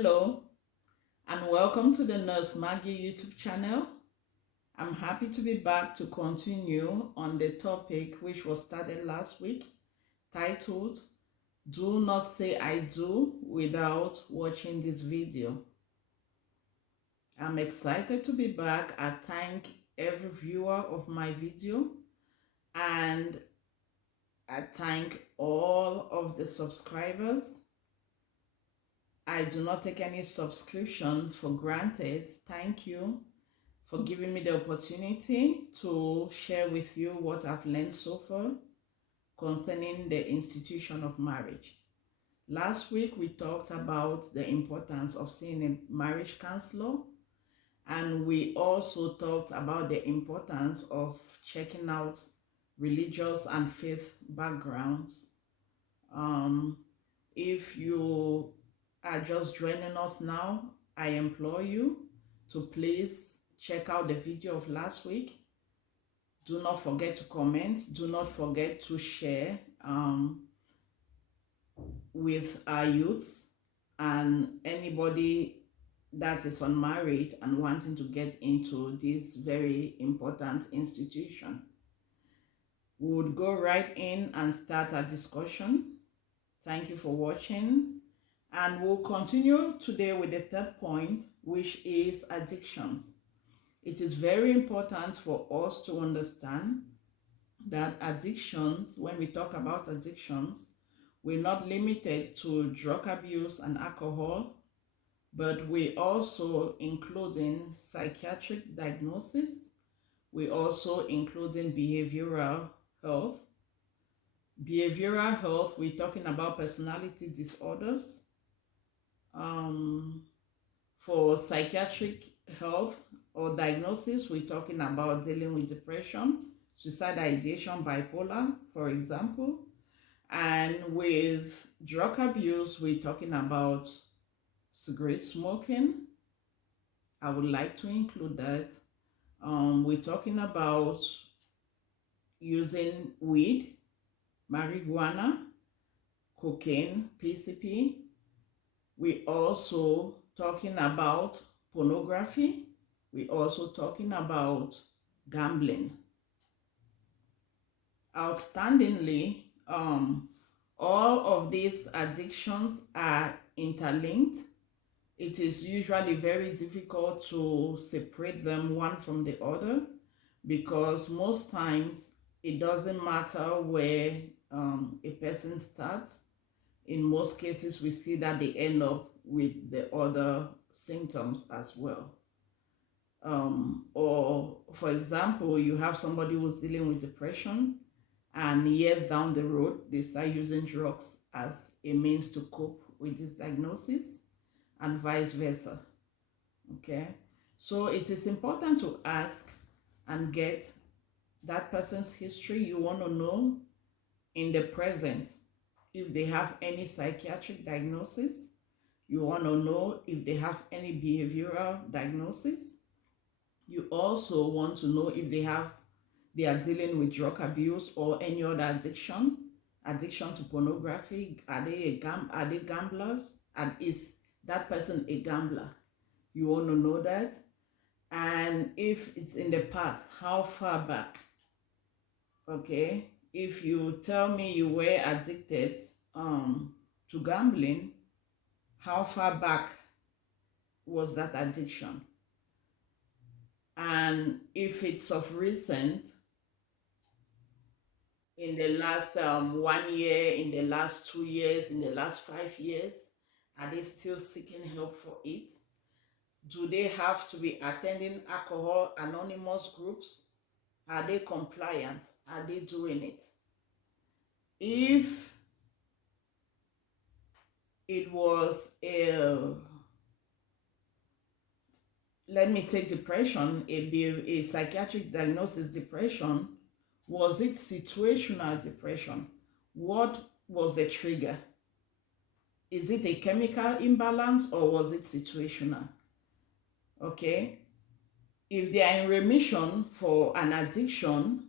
Hello and welcome to the Nurse Maggie YouTube channel. I'm happy to be back to continue on the topic which was started last week, titled Do Not Say I Do Without Watching This Video. I'm excited to be back. I thank every viewer of my video and I thank all of the subscribers. I do not take any subscription for granted. Thank you for giving me the opportunity to share with you what I've learned so far concerning the institution of marriage. Last week, we talked about the importance of seeing a marriage counselor, and we also talked about the importance of checking out religious and faith backgrounds. If you are just joining us now, I implore you to please check out the video of last week. Do not forget to comment. Do not forget to share with our youths and anybody that is unmarried and wanting to get into this very important institution. We would go right in and start our discussion. Thank you for watching. And we'll continue today with the third point, which is addictions. It is very important for us to understand that addictions, when we talk about addictions, we're not limited to drug abuse and alcohol, but we also including psychiatric diagnosis. We also including behavioral health. Behavioral health, we're talking about personality disorders. For psychiatric health or diagnosis, we're talking about dealing with depression, suicidal ideation, bipolar, for example. And with drug abuse, we're talking about cigarette smoking. I would like to include that. We're talking about using weed, marijuana, cocaine, PCP. We're also talking about pornography. We're also talking about gambling. Outstandingly, all of these addictions are interlinked. It is usually very difficult to separate them one from the other because most times it doesn't matter where a person starts. In most cases, we see that they end up with the other symptoms as well. Or, for example, you have somebody who's dealing with depression, and years down the road, they start using drugs as a means to cope with this diagnosis, and vice versa. Okay? So it is important to ask and get that person's history. You want to know in the present if they have any psychiatric diagnosis. You want to know if they have any behavioral diagnosis. You also want to know if they are dealing with drug abuse or any other addiction to pornography. Are they gamblers? And is that person a gambler? You want to know that. And if it's in the past, how far back? Okay, if you tell me you were addicted to gambling, how far back was that addiction? And if it's of recent, in the last 1 year, in the last 2 years, in the last 5 years, are they still seeking help for it? Do they have to be attending Alcohol Anonymous groups? Are they compliant? Are they doing it? If it was let me say depression, a psychiatric diagnosis depression, was it situational depression? What was the trigger? Is it a chemical imbalance or was it situational? Okay. If they are in remission for an addiction,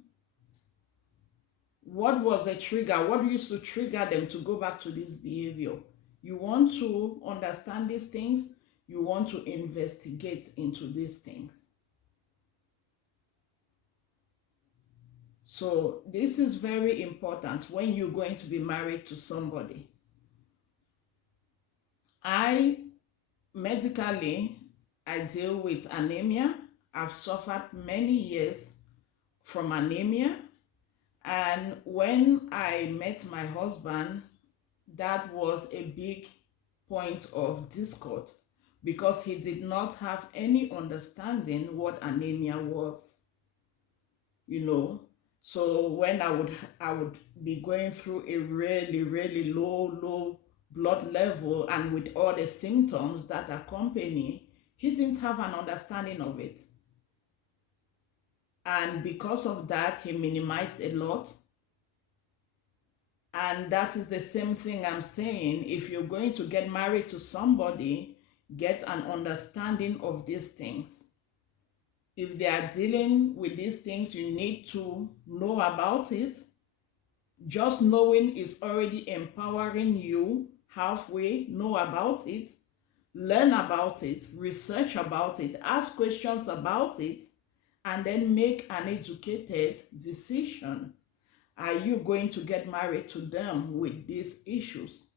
what was the trigger? What used to trigger them to go back to this behavior? You want to understand these things, you want to investigate into these things. So this is very important when you're going to be married to somebody. Medically, I deal with anemia. I've suffered many years from anemia. And when I met my husband, that was a big point of discord because he did not have any understanding what anemia was, you know. So when I would be going through a really, really low blood level and with all the symptoms that accompany, he didn't have an understanding of it. And because of that, he minimized a lot. And that is the same thing I'm saying. If you're going to get married to somebody, get an understanding of these things. If they are dealing with these things, you need to know about it. Just knowing is already empowering you halfway. Know about it, learn about it, research about it, ask questions about it, and then make an educated decision. Are you going to get married to them with these issues?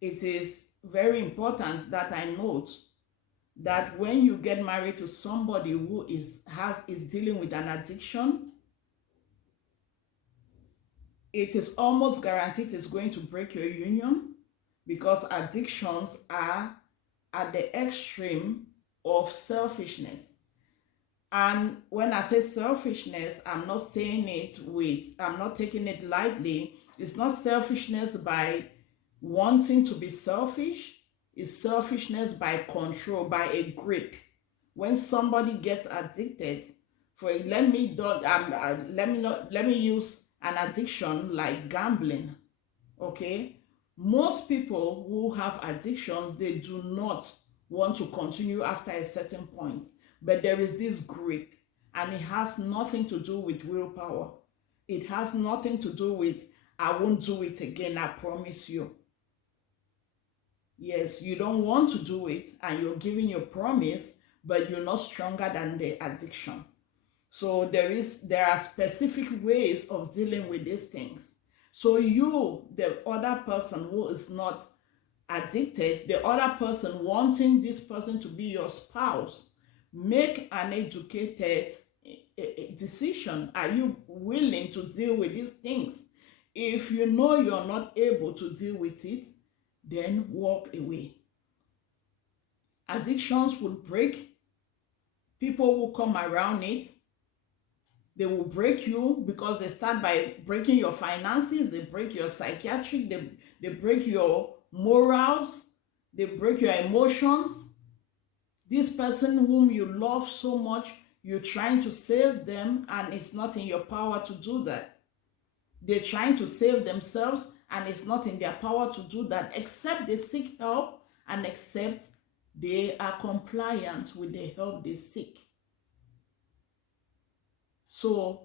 It is very important that I note that when you get married to somebody who is dealing with an addiction, it is almost guaranteed it's going to break your union, because addictions are at the extreme of selfishness. And when I say selfishness, I'm not taking it lightly. It's not selfishness by wanting to be selfish. It's selfishness by control, by a grip. When somebody gets addicted, let me use an addiction like gambling. Okay, most people who have addictions, they do not want to continue after a certain point, but there is this grip, and it has nothing to do with willpower. It has nothing to do with I won't do it again, I promise you. Yes, you don't want to do it and you're giving your promise, but you're not stronger than the addiction. So there are specific ways of dealing with these things. So you, the other person who is not addicted, the other person wanting this person to be your spouse, make an educated decision. Are you willing to deal with these things? If you know you're not able to deal with it, then walk away. Addictions will break. People will come around it. They will break you because they start by breaking your finances, they break your psychiatric, they break your morals, they break your emotions. This person whom you love so much, you're trying to save them, and it's not in your power to do that. They're trying to save themselves, and it's not in their power to do that, except they seek help and except they are compliant with the help they seek. So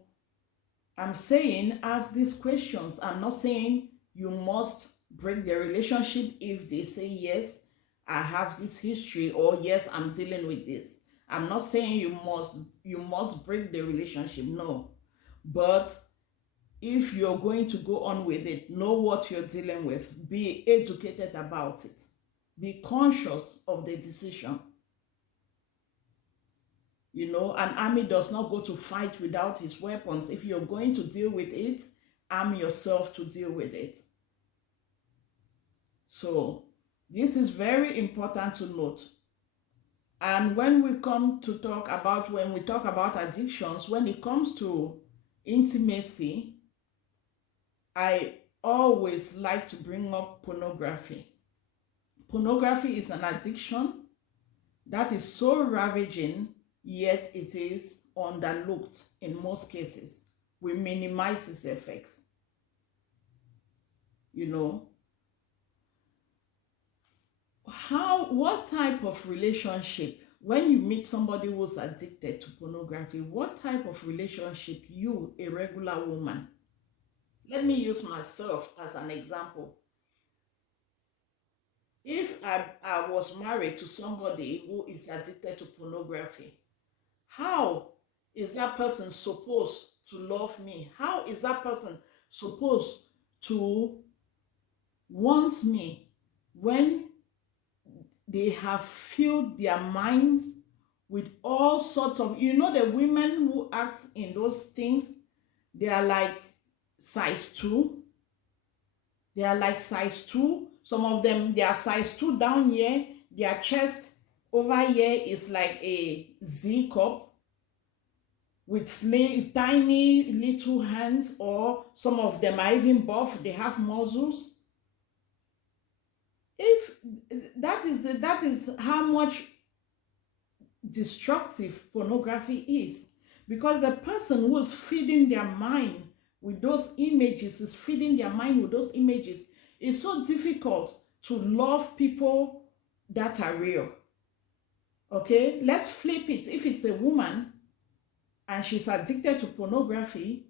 I'm saying ask these questions. I'm not saying you must break the relationship if they say, yes, I have this history, or yes, I'm dealing with this. I'm not saying you must break the relationship, no. But if you're going to go on with it, know what you're dealing with. Be educated about it. Be conscious of the decision. You know, an army does not go to fight without his weapons. If you're going to deal with it, arm yourself to deal with it. So this is very important to note. And when we talk about addictions, when it comes to intimacy, I always like to bring up pornography. Pornography is an addiction that is so ravaging, yet it is underlooked in most cases. We minimize its effects. You know, what type of relationship, when you meet somebody who's addicted to pornography, what type of relationship, you, a regular woman, let me use myself as an example. If I was married to somebody who is addicted to pornography, how is that person supposed to love me? How is that person supposed to want me when they have filled their minds with all sorts of, the women who act in those things, they are like size 2. They are like size 2. Some of them, they are size 2 down here. Their chest over here is like a Z cup with tiny little hands, or some of them are even buff. They have muscles. If that is how much destructive pornography is, because the person who is feeding their mind with those images is feeding their mind with those images. It's so difficult to love people that are real. Okay, let's flip it. If it's a woman and she's addicted to pornography,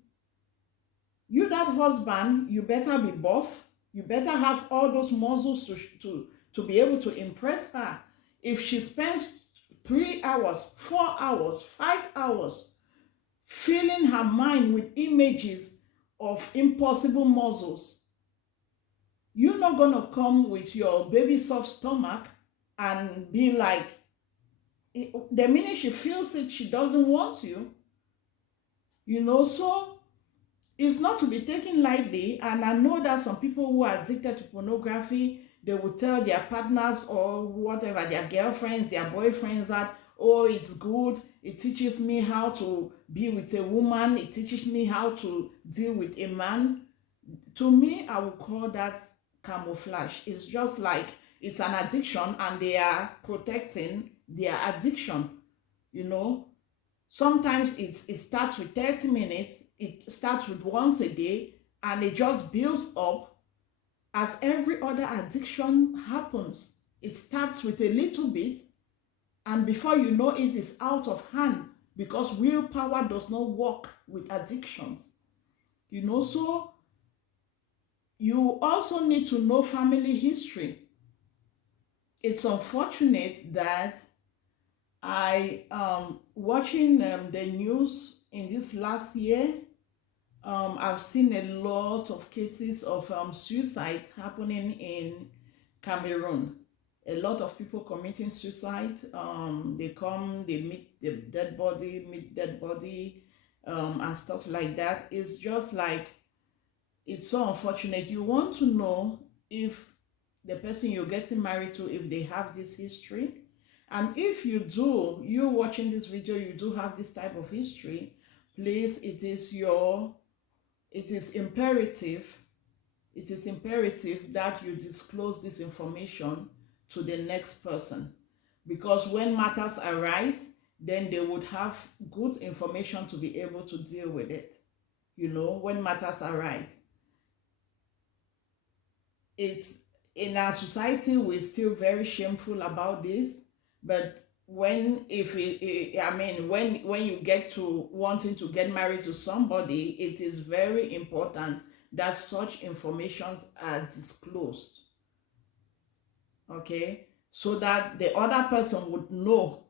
you, that husband, you better be buff. You better have all those muscles to be able to impress her. If she spends 3 hours, 4 hours, 5 hours filling her mind with images of impossible muscles, you're not going to come with your baby soft stomach and be like, the minute she feels it, she doesn't want you. So it's not to be taken lightly. And I know that some people who are addicted to pornography, they will tell their partners or whatever, their girlfriends, their boyfriends, that, oh, it's good, it teaches me how to be with a woman, it teaches me how to deal with a man. To me, I would call that camouflage. It's just like it's an addiction and they are protecting their addiction. Sometimes it starts with 30 minutes, it starts with once a day, and it just builds up. As every other addiction happens, it starts with a little bit, and before you know it, is out of hand, because willpower does not work with addictions. So you also need to know family history. It's unfortunate that I watching the news in this last year, I've seen a lot of cases of suicide happening in Cameroon. A lot of people committing suicide. They come, they meet dead body, and stuff like that. It's just like, it's so unfortunate. You want to know if the person you're getting married to, if they have this history. And if you do, you watching this video, you do have this type of history, please, it is imperative that you disclose this information to the next person, because when matters arise, then they would have good information to be able to deal with it. When matters arise, it's in our society, we're still very shameful about this. But when you get to wanting to get married to somebody, it is very important that such informations are disclosed. Okay, so that the other person would know.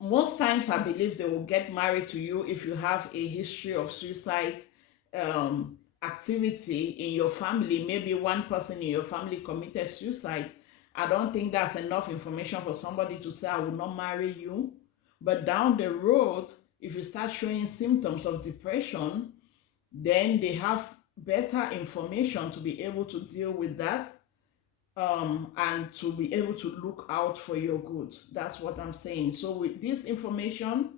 Most times, I believe they will get married to you if you have a history of suicide activity in your family. Maybe one person in your family committed suicide. I don't think that's enough information for somebody to say, I will not marry you. But down the road, if you start showing symptoms of depression, then they have better information to be able to deal with that, and to be able to look out for your good. That's what I'm saying. So with this information,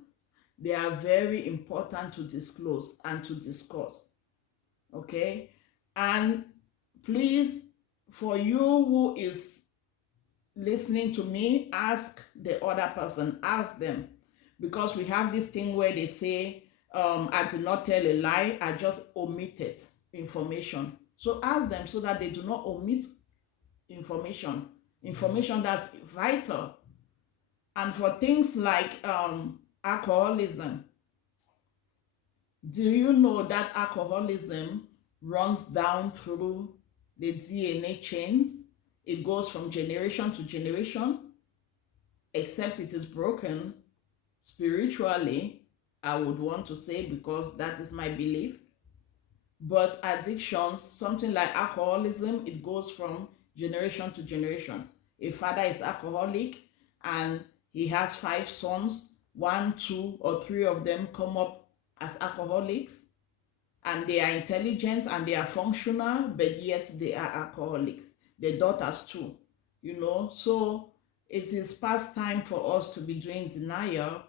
they are very important to disclose and to discuss. Okay? And please, for you who is listening to me, ask the other person, ask them, because we have this thing where they say, I did not tell a lie, I just omitted information. So ask them so that they do not omit information that's vital. And for things like alcoholism, do you know that alcoholism runs down through the DNA chains? it goes from generation to generation, except it is broken spiritually, I would want to say, because that is my belief. But addictions, something like alcoholism, it goes from generation to generation. A father is alcoholic and he has 5 sons, 1, 2, or 3 of them come up as alcoholics, and they are intelligent and they are functional, but yet they are alcoholics. The daughters too, you know. So it is past time for us to be doing denial,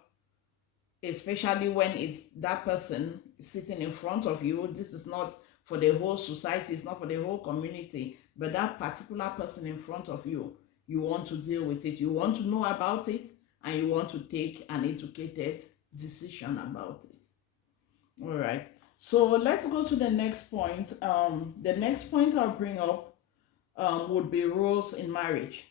especially when it's that person sitting in front of you. This is not for the whole society, it's not for the whole community, but that particular person in front of you, you want to deal with it, you want to know about it, and you want to take an educated decision about it. All right, so let's go to the next point. The next point I'll bring up would be roles in marriage.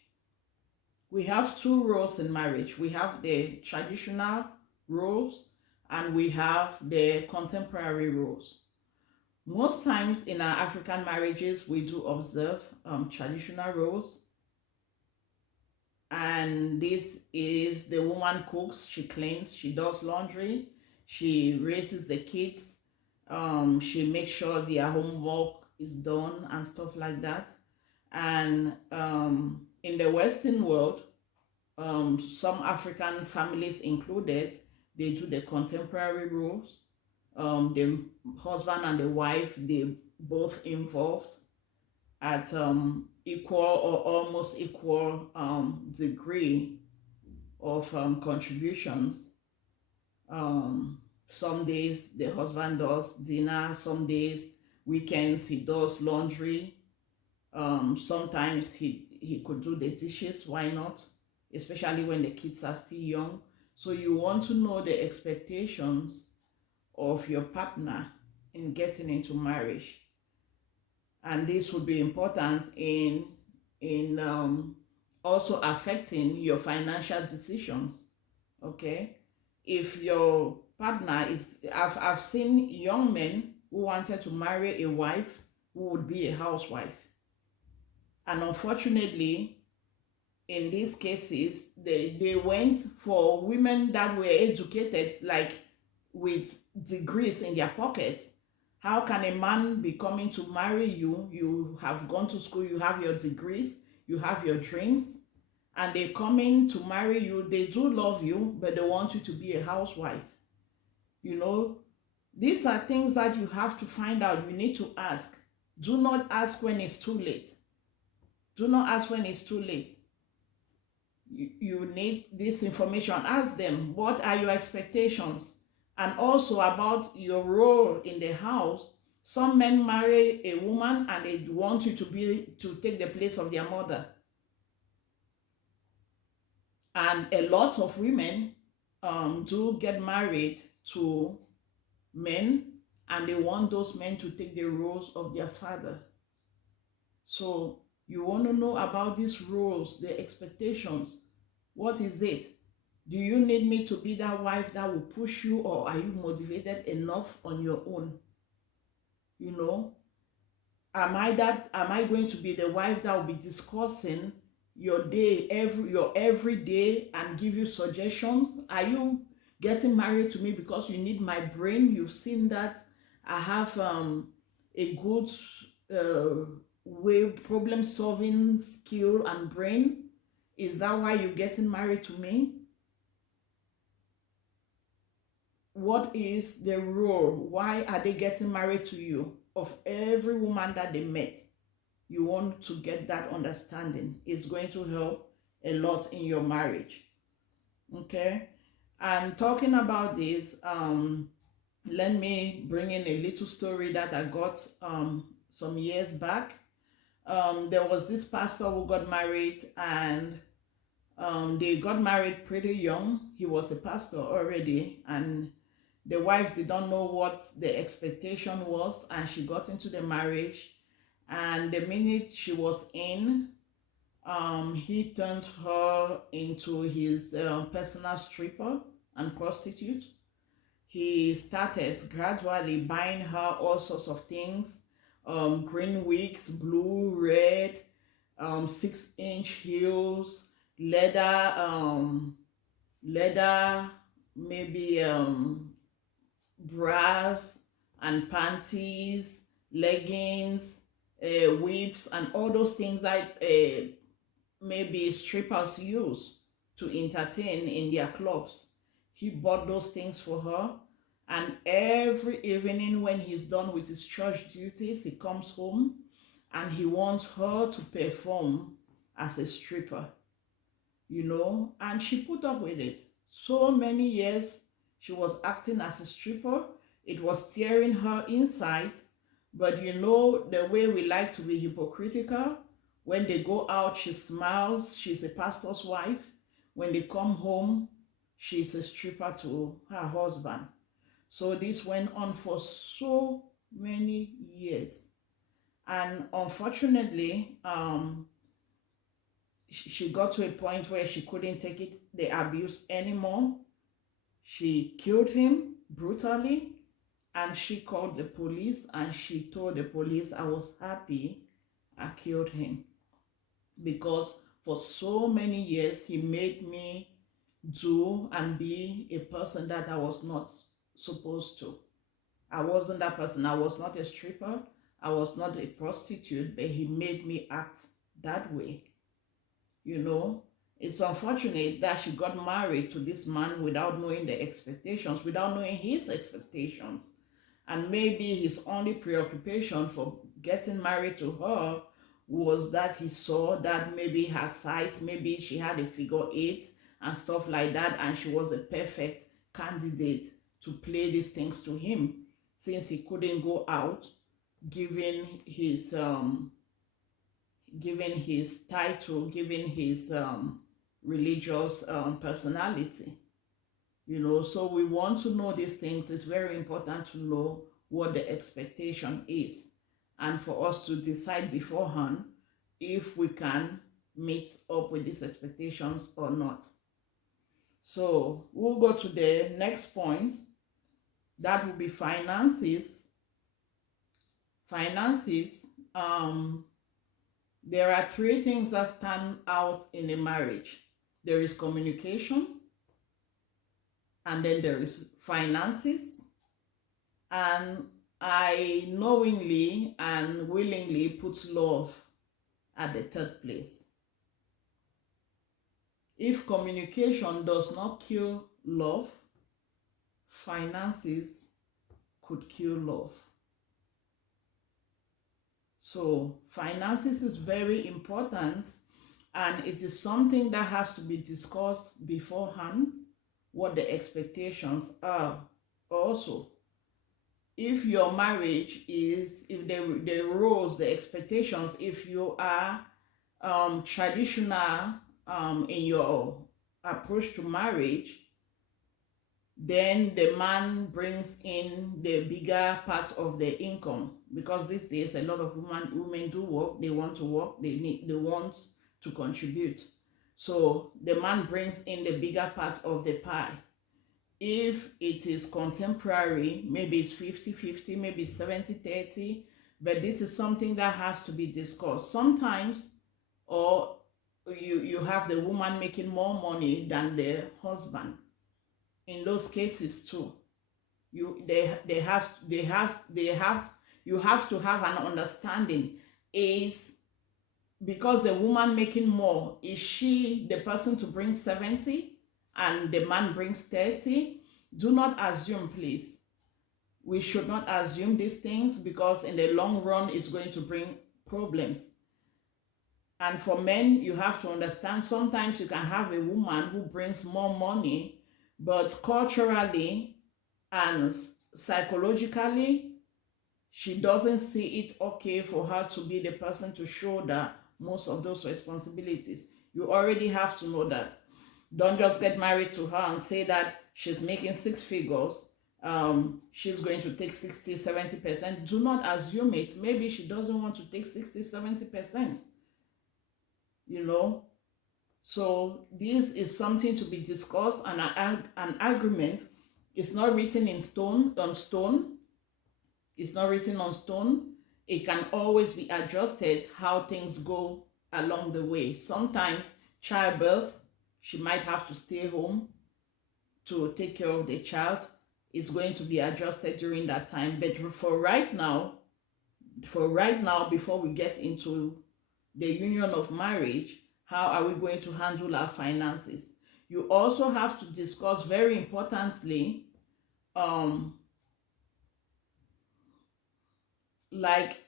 We have 2 roles in marriage. We have the traditional roles and we have the contemporary roles. Most times in our African marriages, we do observe traditional roles. And this is: the woman cooks, she cleans, she does laundry, she raises the kids, she makes sure their homework is done and stuff like that. And in the Western world, some African families included, they do the contemporary roles. The husband and the wife, they both involved at equal or almost equal degree of contributions. Some days the husband does dinner, some days, weekends, he does laundry. Sometimes he could do the dishes, why not? Especially when the kids are still young. So you want to know the expectations of your partner in getting into marriage. And this would be important in also affecting your financial decisions. Okay, if your partner is, I've seen young men who wanted to marry a wife who would be a housewife, and unfortunately in these cases they went for women that were educated, like with degrees in their pockets. How can a man be coming to marry you? You have gone to school, you have your degrees, you have your dreams, and they come in to marry you. They do love you, but they want you to be a housewife. You know, these are things that you have to find out. You need to ask. Do not ask when it's too late. Do not ask when it's too late. You need this information. Ask them, what are your expectations? And also about your role in the house. Some men marry a woman and they want you to take the place of their mother. And a lot of women do get married to men and they want those men to take the roles of their father. So you want to know about these roles, the expectations. What is it? Do you need me to be that wife that will push you, or are you motivated enough on your own? You know, am I going to be the wife that will be discussing your day, your every day, and give you suggestions? Are you getting married to me because you need my brain? You've seen that I have a good way problem solving skill and brain. Is that why you're getting married to me? What is the role? Why are they getting married to you? Of every woman that they met, you want to get that understanding. It's going to help a lot in your marriage. Okay, and talking about this, let me bring in a little story that I got some years back. There was this pastor who got married, and they got married pretty young. He was a pastor already, and the wife did not know what the expectation was, and she got into the marriage. And the minute she was in, he turned her into his personal stripper and prostitute. He started gradually buying her all sorts of things, green wigs, blue, red, 6-inch heels, leather, leather, maybe bras and panties, leggings, whips, and all those things that maybe strippers use to entertain in their clubs. He bought those things for her. And every evening when he's done with his church duties, he comes home and he wants her to perform as a stripper, and she put up with it. So many years she was acting as a stripper. It was tearing her inside, but the way we like to be hypocritical. When they go out, she smiles, she's a pastor's wife. When they come home, she's a stripper to her husband. So this went on for so many years. And unfortunately, she got to a point where she couldn't take the abuse anymore. She killed him brutally, and she called the police, and she told the police, I was happy I killed him, because for so many years he made me do and be a person that I was not supposed to. I wasn't that person. I was not a stripper. I was not a prostitute, but he made me act that way. It's unfortunate that she got married to this man without knowing the expectations, without knowing his expectations. And maybe his only preoccupation for getting married to her was that he saw that maybe her size, maybe she had a figure 8 and stuff like that, and she was a perfect candidate to play these things to him, since he couldn't go out, given his title, given his religious personality. So we want to know these things. It's very important to know what the expectation is, and for us to decide beforehand if we can meet up with these expectations or not. So we'll go to the next point. That will be finances. Finances. There are 3 things that stand out in a marriage. There is communication, and then there is finances, and I knowingly and willingly put love at the 3rd place. If communication does not kill love, finances could kill love. So finances is very important, and it is something that has to be discussed beforehand, what the expectations are also. If your marriage is, if the roles, the expectations, if you are traditional in your approach to marriage, then the man brings in the bigger part of the income, because these days a lot of women do work. They want to work. They want to contribute. So the man brings in the bigger part of the pie. If it is contemporary, maybe it's 50-50, maybe 70-30, but this is something that has to be discussed. Sometimes, or you have the woman making more money than the husband. In those cases too, you have to have an understanding. Is because the woman making more, is she the person to bring 70 and the man brings 30? Do not assume, please. We should not assume these things, because in the long run it's going to bring problems. And for men, you have to understand, sometimes you can have a woman who brings more money, but culturally and psychologically, she doesn't see it okay for her to be the person to shoulder most of those responsibilities. You already have to know that. Don't just get married to her and say that she's making 6 figures. She's going to take 60-70%. Do not assume it. Maybe she doesn't want to take 60-70%. So this is something to be discussed, and an agreement is not written in stone, on stone. It's not written on stone. It can always be adjusted how things go along the way. Sometimes childbirth, she might have to stay home to take care of the child. It's going to be adjusted during that time. But for right now, before we get into the union of marriage, how are we going to handle our finances? You also have to discuss, very importantly, um, like,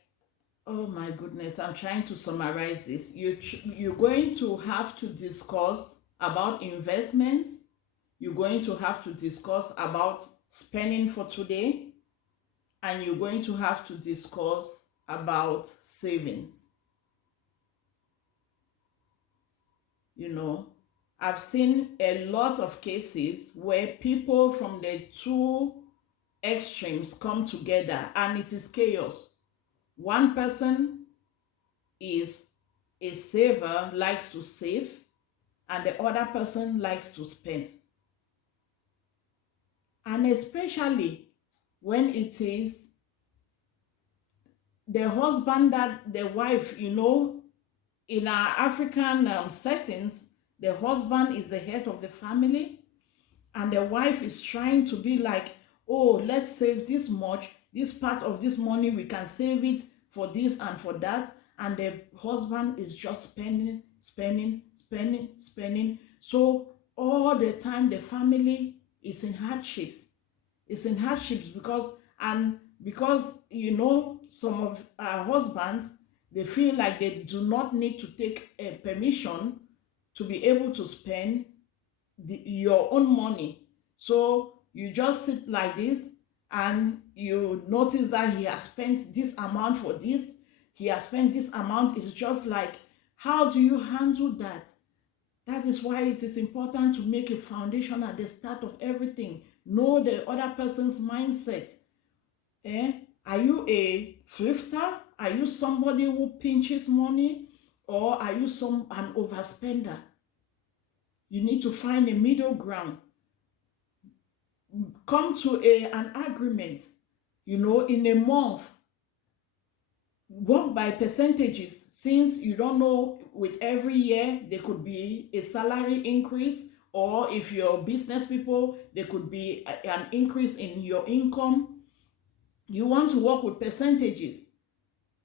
oh my goodness, I'm trying to summarize this. You're going to have to discuss about investments. You're going to have to discuss about spending for today, and you're going to have to discuss about savings. You know, I've seen a lot of cases where people from the two extremes come together and it is chaos. One person is a saver, likes to save, and the other person likes to spend. And especially when it is the husband that the wife, in our African settings, the husband is the head of the family, and the wife is trying to be like, oh, let's save this much, this part of this money, we can save it for this and for that. And the husband is just spending, spending, spending, spending. So all the time, the family is in hardships. It's in hardships because some of our husbands, they feel like they do not need to take a permission to be able to spend your own money. So you just sit like this and you notice that he has spent this amount for this, he has spent this amount. It's just like, how do you handle that? That is why it is important to make a foundation at the start of everything. Know the other person's mindset. Are you a thrifter? Are you somebody who pinches money? Or are you an overspender? You need to find a middle ground. Come to an agreement, in a month. Work by percentages, since you don't know, with every year there could be a salary increase, or if you're business people, there could be an increase in your income. You want to work with percentages.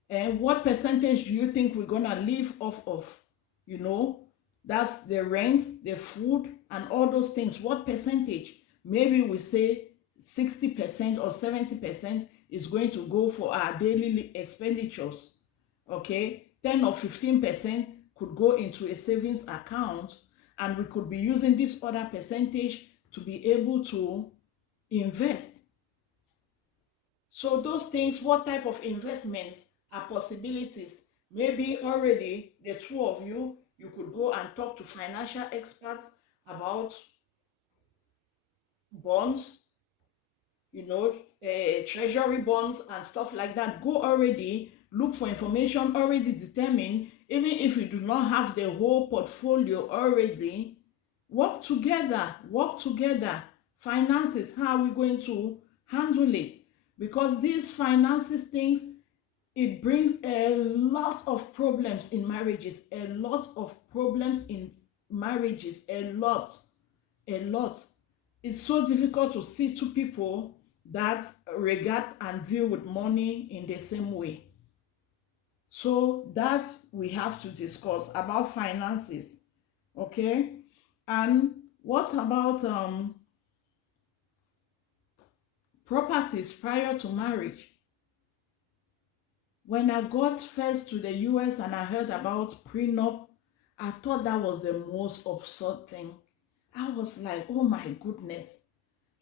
And what percentage do you think we're gonna live off of? That's the rent, the food, and all those things. What percentage? Maybe we say 60% or 70% is going to go for our daily expenditures. Okay, 10 or 15% could go into a savings account, and we could be using this other percentage to be able to invest. So those things, what type of investments are possibilities? Maybe already the two of you could go and talk to financial experts about bonds, treasury bonds and stuff like that. Go already, look for information, already determine. Even if you do not have the whole portfolio already, work together. Finances, how are we going to handle it? Because these finances things, it brings a lot of problems in marriages, a lot. It's so difficult to see two people that regard and deal with money in the same way. So that we have to discuss about finances. Okay? And what about properties prior to marriage? When I got first to the US and I heard about prenup, I thought that was the most absurd thing. I was like, oh my goodness.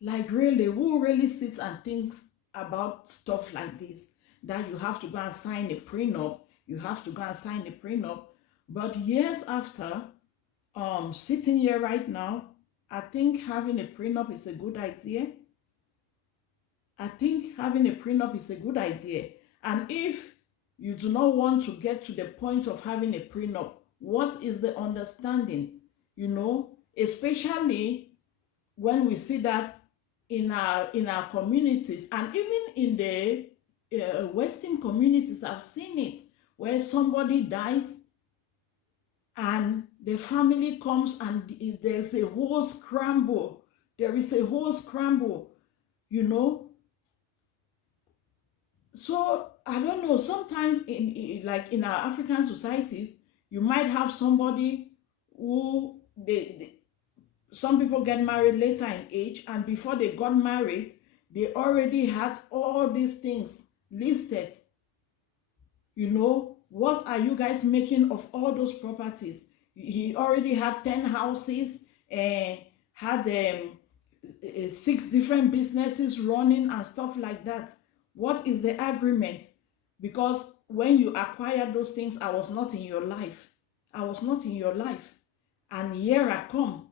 Like, really, who really sits and thinks about stuff like this? That you have to go and sign a prenup. But years after, sitting here right now, I think having a prenup is a good idea. And if you do not want to get to the point of having a prenup, what is the understanding? Especially when we see that in our communities, and even in the Western communities, I've seen it, where somebody dies and the family comes and there's a whole scramble. There is a whole scramble, you know. So I don't know, sometimes like in our African societies, you might have somebody who some people get married later in age, and before they got married, they already had all these things listed. You know, what are you guys making of all those properties? He already had 10 houses and had 6 different businesses running and stuff like that. What is the agreement? Because when you acquired those things, I was not in your life. I was not in your life. And here I come.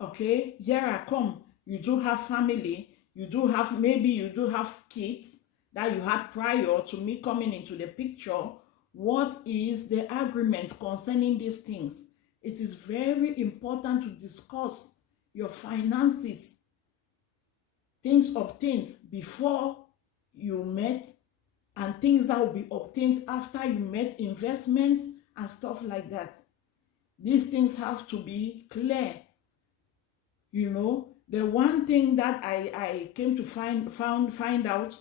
Okay, here I come. You do have family. You do have, maybe you do have kids that you had prior to me coming into the picture. What is the agreement concerning these things? It is very important to discuss your finances, things obtained before you met, and things that will be obtained after you met, investments and stuff like that. These things have to be clear. You know, the one thing that I came to find out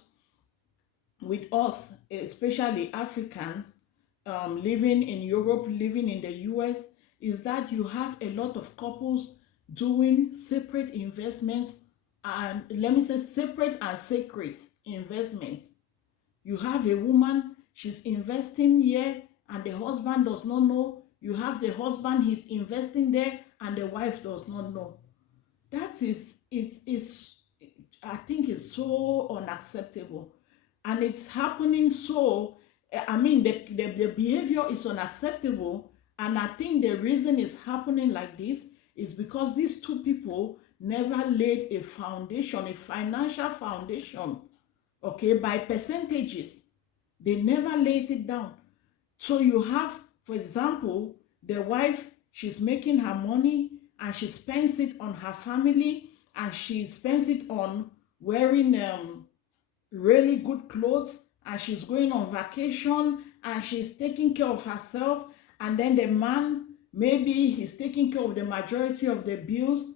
with us, especially Africans, living in Europe, living in the US, is that you have a lot of couples doing separate investments, and let me say separate and sacred investments. You have a woman, she's investing here, and the husband does not know. You have the husband, he's investing there, and the wife does not know. That is, it's I think it's so unacceptable, and it's happening. So I mean, the behavior is unacceptable, and I think the reason it's happening like this is because these two people never laid a foundation, a financial foundation. Okay, by percentages, they never laid it down. So you have, for example, the wife, she's making her money and she spends it on her family, and she spends it on wearing really good clothes, and she's going on vacation, and she's taking care of herself. And then the man, maybe he's taking care of the majority of the bills,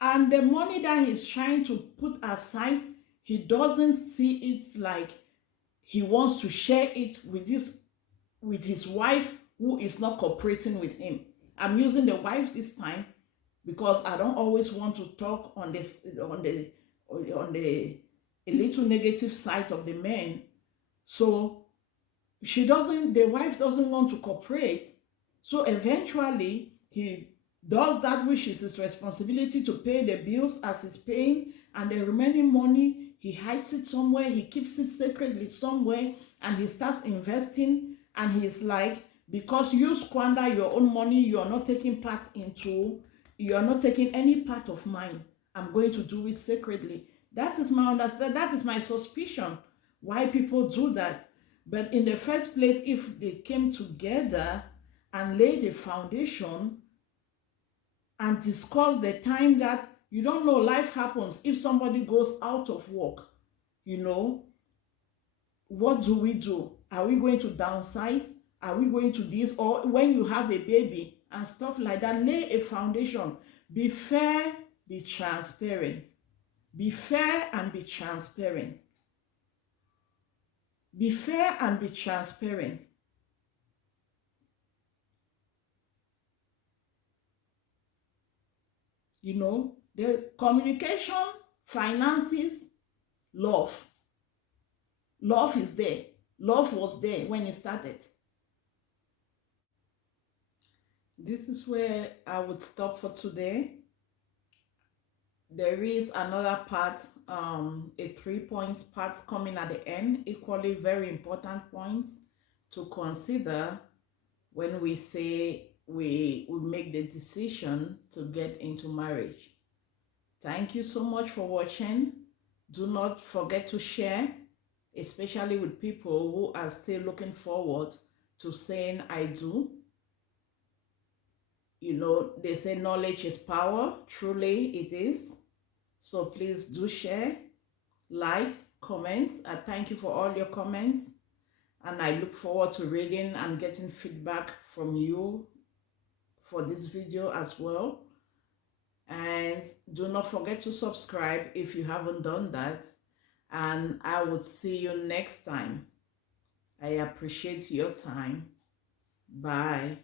and the money that he's trying to put aside, he doesn't see it like he wants to share it with his wife, who is not cooperating with him. I'm using the wife this time because I don't always want to talk on this on the a little negative side of the men. So the wife doesn't want to cooperate. So eventually he does that which is his responsibility, to pay the bills as he's paying, and the remaining money he hides it somewhere, he keeps it sacredly somewhere, and he starts investing. And he's like, because you squander your own money, you're not taking any part of mine. I'm going to do it sacredly. That is my understanding. That is my suspicion why people do that. But in the first place, if they came together and laid a foundation and discussed the time that, you don't know, life happens. If somebody goes out of work, you know, what do we do? Are we going to downsize? Are we going to this? Or when you have a baby and stuff like that, lay a foundation. Be fair, be transparent. Be fair and be transparent. Be fair and be transparent. You know, the communication, finances, love. Love is there. Love was there when it started. This is where I would stop for today. There is another part, a 3 points part coming at the end, equally very important points to consider when we say we make the decision to get into marriage. Thank you so much for watching. Do not forget to share, especially with people who are still looking forward to saying I do. You know, they say knowledge is power. Truly it is. So please do share, like, comment. I thank you for all your comments, and I look forward to reading and getting feedback from you for this video as well. And do not forget to subscribe if you haven't done that. And I would see you next time. I appreciate your time. Bye.